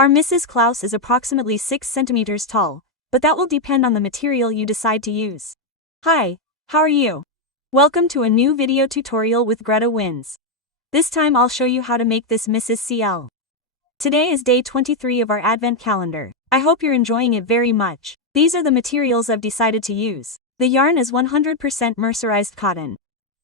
Our Mrs. Claus is approximately 6 centimeters tall, but that will depend on the material you decide to use. Hi, how are you? Welcome to a new video tutorial with GretaWings. This time I'll show you how to make this Mrs. CL. Today is day 23 of our Advent calendar. I hope you're enjoying it very much. These are the materials I've decided to use. The yarn is 100% mercerized cotton.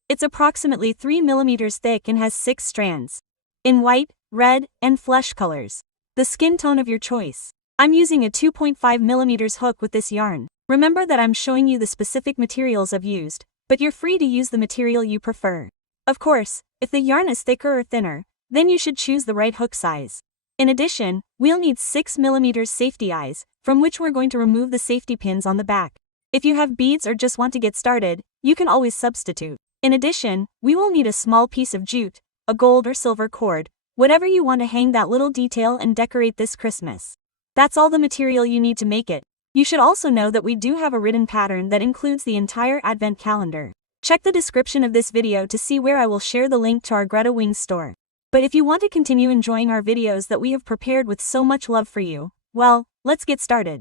It's approximately 3 millimeters thick and has 6 strands. In white, red, and flesh colors. The skin tone of your choice. I'm using a 2.5 millimeters hook with this yarn. Remember that I'm showing you the specific materials I've used, but you're free to use the material you prefer. Of course, if the yarn is thicker or thinner, then you should choose the right hook size. In addition, we'll need 6 millimeters safety eyes, from which we're going to remove the safety pins on the back. If you have beads or just want to get started, you can always substitute. In addition, we will need a small piece of jute, a gold or silver cord, whatever you want to hang that little detail and decorate this Christmas. That's all the material you need to make it. You should also know that we do have a written pattern that includes the entire Advent calendar. Check the description of this video to see where I will share the link to our GretaWings store. But if you want to continue enjoying our videos that we have prepared with so much love for you, well, let's get started.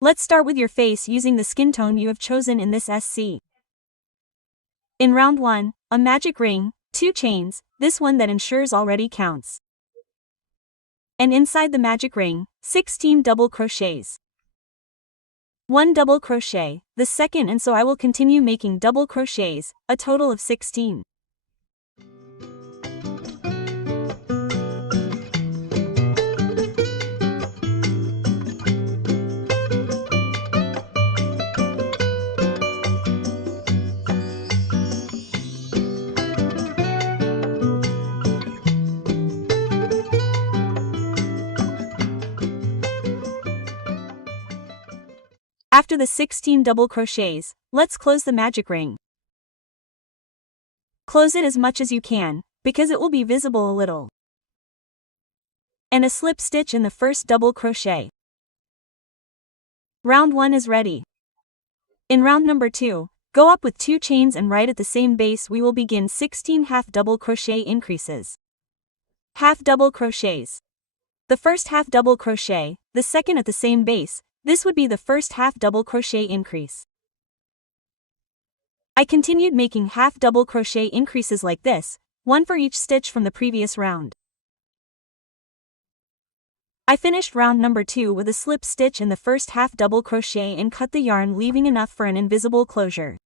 Let's start with your face using the skin tone you have chosen in this SC. In round 1, a magic ring, 2 chains, this one that ensures already counts. And inside the magic ring, 16 double crochets. 1 double crochet, the second, and so I will continue making double crochets, a total of 16. After the 16 double crochets, let's close the magic ring. Close it as much as you can, because it will be visible a little. And a slip stitch in the first double crochet. Round 1 is ready. In round number 2, go up with 2 chains and right at the same base we will begin 16 half double crochet increases. Half double crochets. The first half double crochet, the second at the same base. This would be the first half double crochet increase. I continued making half double crochet increases like this, one for each stitch from the previous round. I finished round number 2 with a slip stitch in the first half double crochet and cut the yarn, leaving enough for an invisible closure.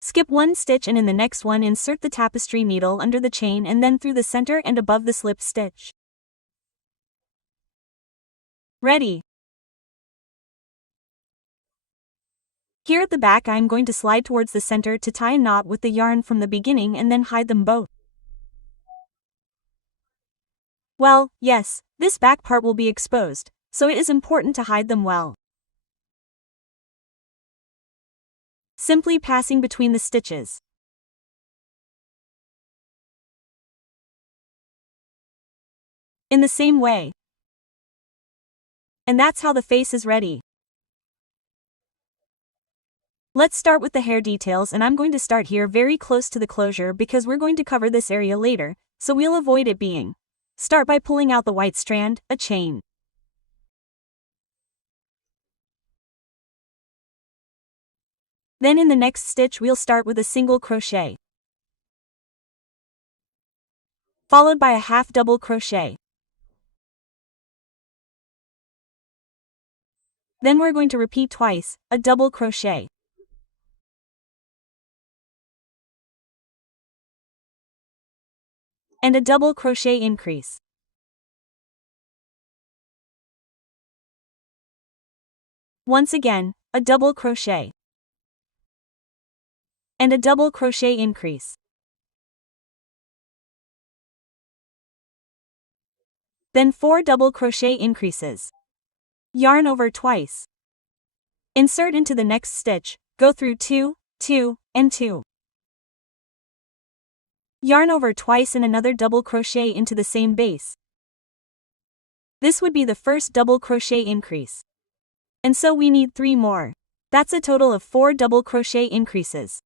Skip 1 stitch and in the next one insert the tapestry needle under the chain and then through the center and above the slip stitch. Ready. Here at the back I'm going to slide towards the center to tie a knot with the yarn from the beginning and then hide them both. Well, yes, this back part will be exposed, so it is important to hide them well. Simply passing between the stitches. In the same way. And that's how the face is ready. Let's start with the hair details, and I'm going to start here very close to the closure because we're going to cover this area later, so we'll avoid it being. Start by pulling out the white strand, a chain. Then in the next stitch we'll start with a single crochet, followed by a half double crochet. Then we're going to repeat twice, a double crochet. And a double crochet increase. Once again, a double crochet. And a double crochet increase. Then 4 double crochet increases. Yarn over twice. Insert into the next stitch, go through 2, 2, and 2. Yarn over twice and another double crochet into the same base. This would be the first double crochet increase. And so we need 3 more. That's a total of 4 double crochet increases.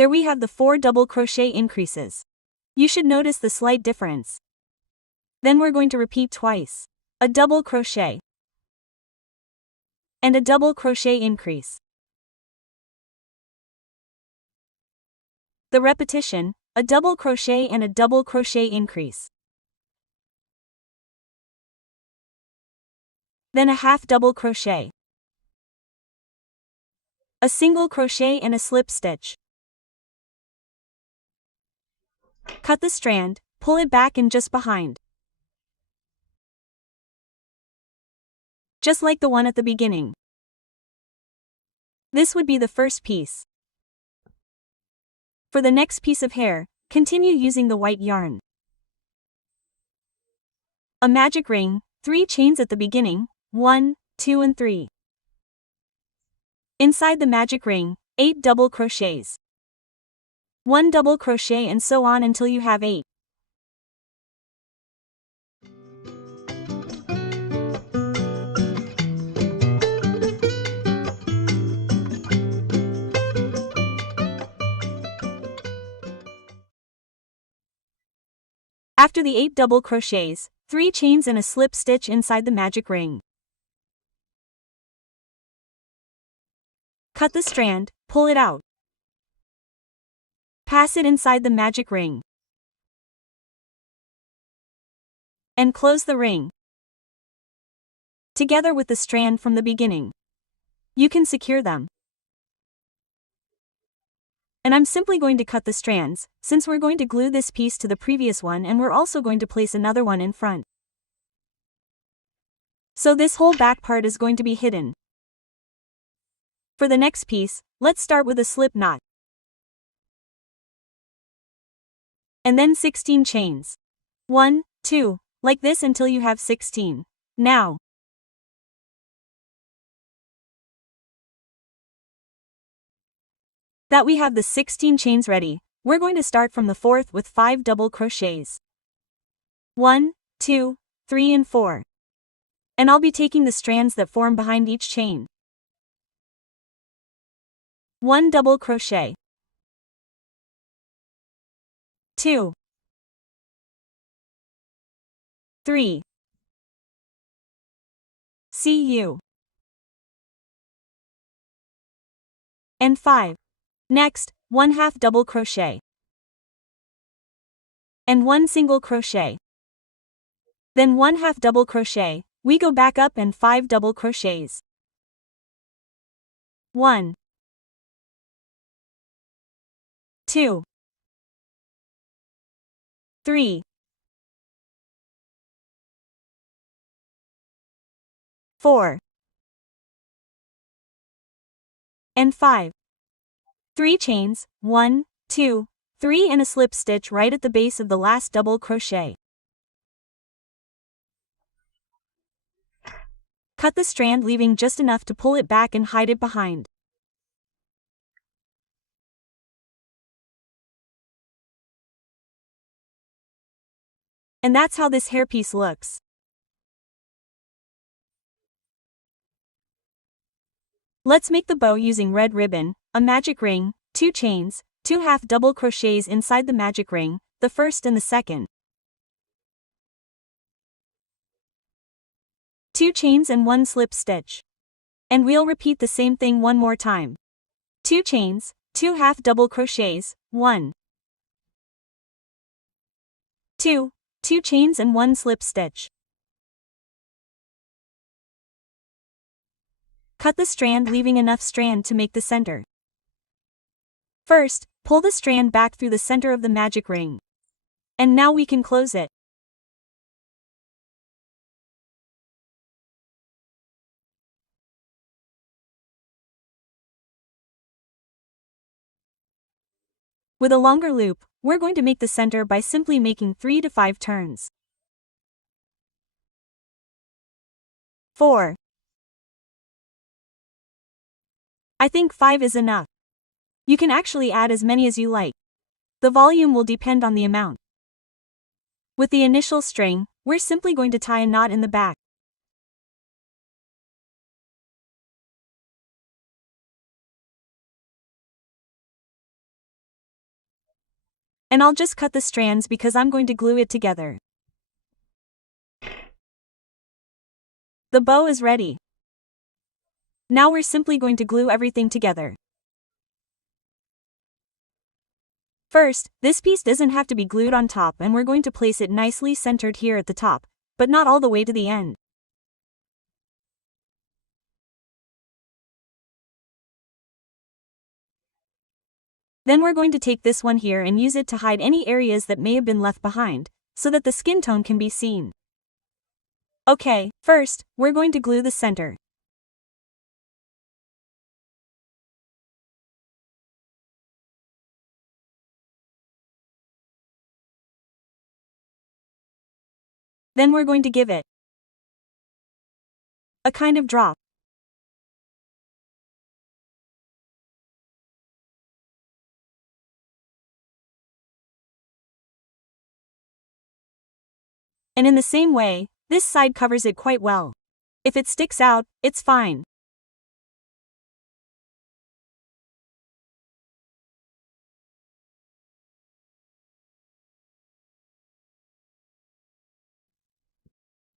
There we have the 4 double crochet increases. You should notice the slight difference. Then we're going to repeat twice. A double crochet. And a double crochet increase. The repetition, a double crochet and a double crochet increase. Then a half double crochet. A single crochet and a slip stitch. Cut the strand, pull it back and just behind. Just like the one at the beginning. This would be the first piece. For the next piece of hair, continue using the white yarn. A magic ring, 3 chains at the beginning, 1, 2 and 3. Inside the magic ring, 8 double crochets. 1 double crochet and so on until you have 8. After the 8 double crochets, 3 chains and a slip stitch inside the magic ring. Cut the strand, pull it out. Pass it inside the magic ring. And close the ring. Together with the strand from the beginning. You can secure them. And I'm simply going to cut the strands, since we're going to glue this piece to the previous one and we're also going to place another one in front. So this whole back part is going to be hidden. For the next piece, let's start with a slip knot. And then 16 chains. 1, 2, like this until you have 16. Now, that we have the 16 chains ready, we're going to start from the 4th with 5 double crochets. 1, 2, 3 and 4. And I'll be taking the strands that form behind each chain. 1 double crochet. 2, 3. See you. And 5. Next, 1 half double crochet. And 1 single crochet. Then 1 half double crochet, we go back up and 5 double crochets. 1, 2, 3, 4, and 5. 3 chains, 1, 2, 3 and a slip stitch right at the base of the last double crochet. Cut the strand leaving just enough to pull it back and hide it behind. And that's how this hairpiece looks. Let's make the bow using red ribbon, a magic ring, 2 chains, 2 half double crochets inside the magic ring, the first and the second. 2 chains and 1 slip stitch. And we'll repeat the same thing one more time. 2 chains, 2 half double crochets, 1, 2, 2 chains and 1 slip stitch. Cut the strand leaving enough strand to make the center. First, pull the strand back through the center of the magic ring. And now we can close it. With a longer loop, we're going to make the center by simply making 3 to 5 turns. 4. I think 5 is enough. You can actually add as many as you like. The volume will depend on the amount. With the initial string, we're simply going to tie a knot in the back. And I'll just cut the strands because I'm going to glue it together. The bow is ready. Now we're simply going to glue everything together. First, this piece doesn't have to be glued on top, and we're going to place it nicely centered here at the top, but not all the way to the end. Then we're going to take this one here and use it to hide any areas that may have been left behind, so that the skin tone can be seen. Okay, first, we're going to glue the center. Then we're going to give it a kind of drop. And in the same way, this side covers it quite well. If it sticks out, it's fine.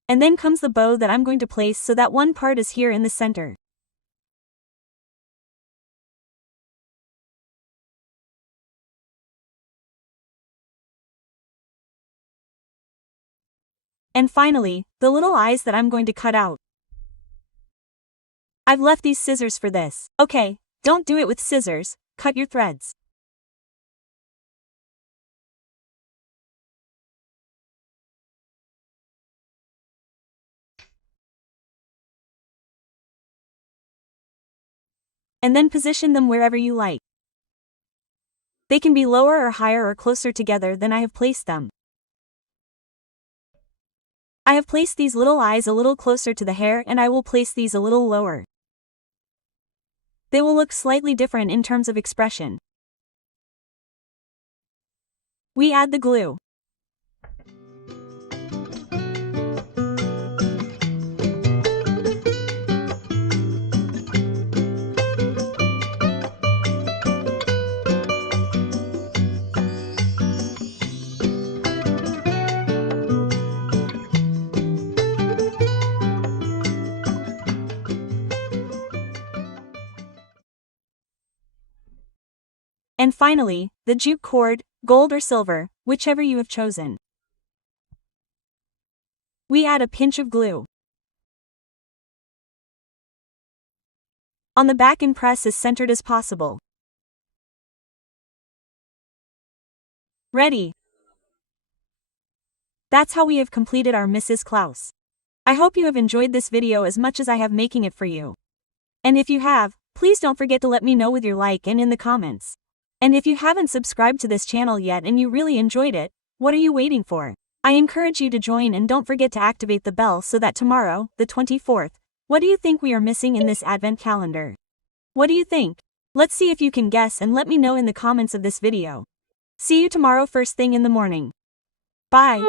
And then comes the bow that I'm going to place so that one part is here in the center. And finally, the little eyes that I'm going to cut out. I've left these scissors for this. Okay, don't do it with scissors, cut your threads. And then position them wherever you like. They can be lower or higher or closer together than I have placed them. I have placed these little eyes a little closer to the hair, and I will place these a little lower. They will look slightly different in terms of expression. We add the glue. And finally, the jute cord, gold or silver, whichever you have chosen. We add a pinch of glue. On the back and press as centered as possible. Ready. That's how we have completed our Mrs. Claus. I hope you have enjoyed this video as much as I have making it for you. And if you have, please don't forget to let me know with your like and in the comments. And if you haven't subscribed to this channel yet and you really enjoyed it, what are you waiting for? I encourage you to join, and don't forget to activate the bell so that tomorrow, the 24th, what do you think we are missing in this advent calendar? What do you think? Let's see if you can guess and let me know in the comments of this video. See you tomorrow first thing in the morning. Bye.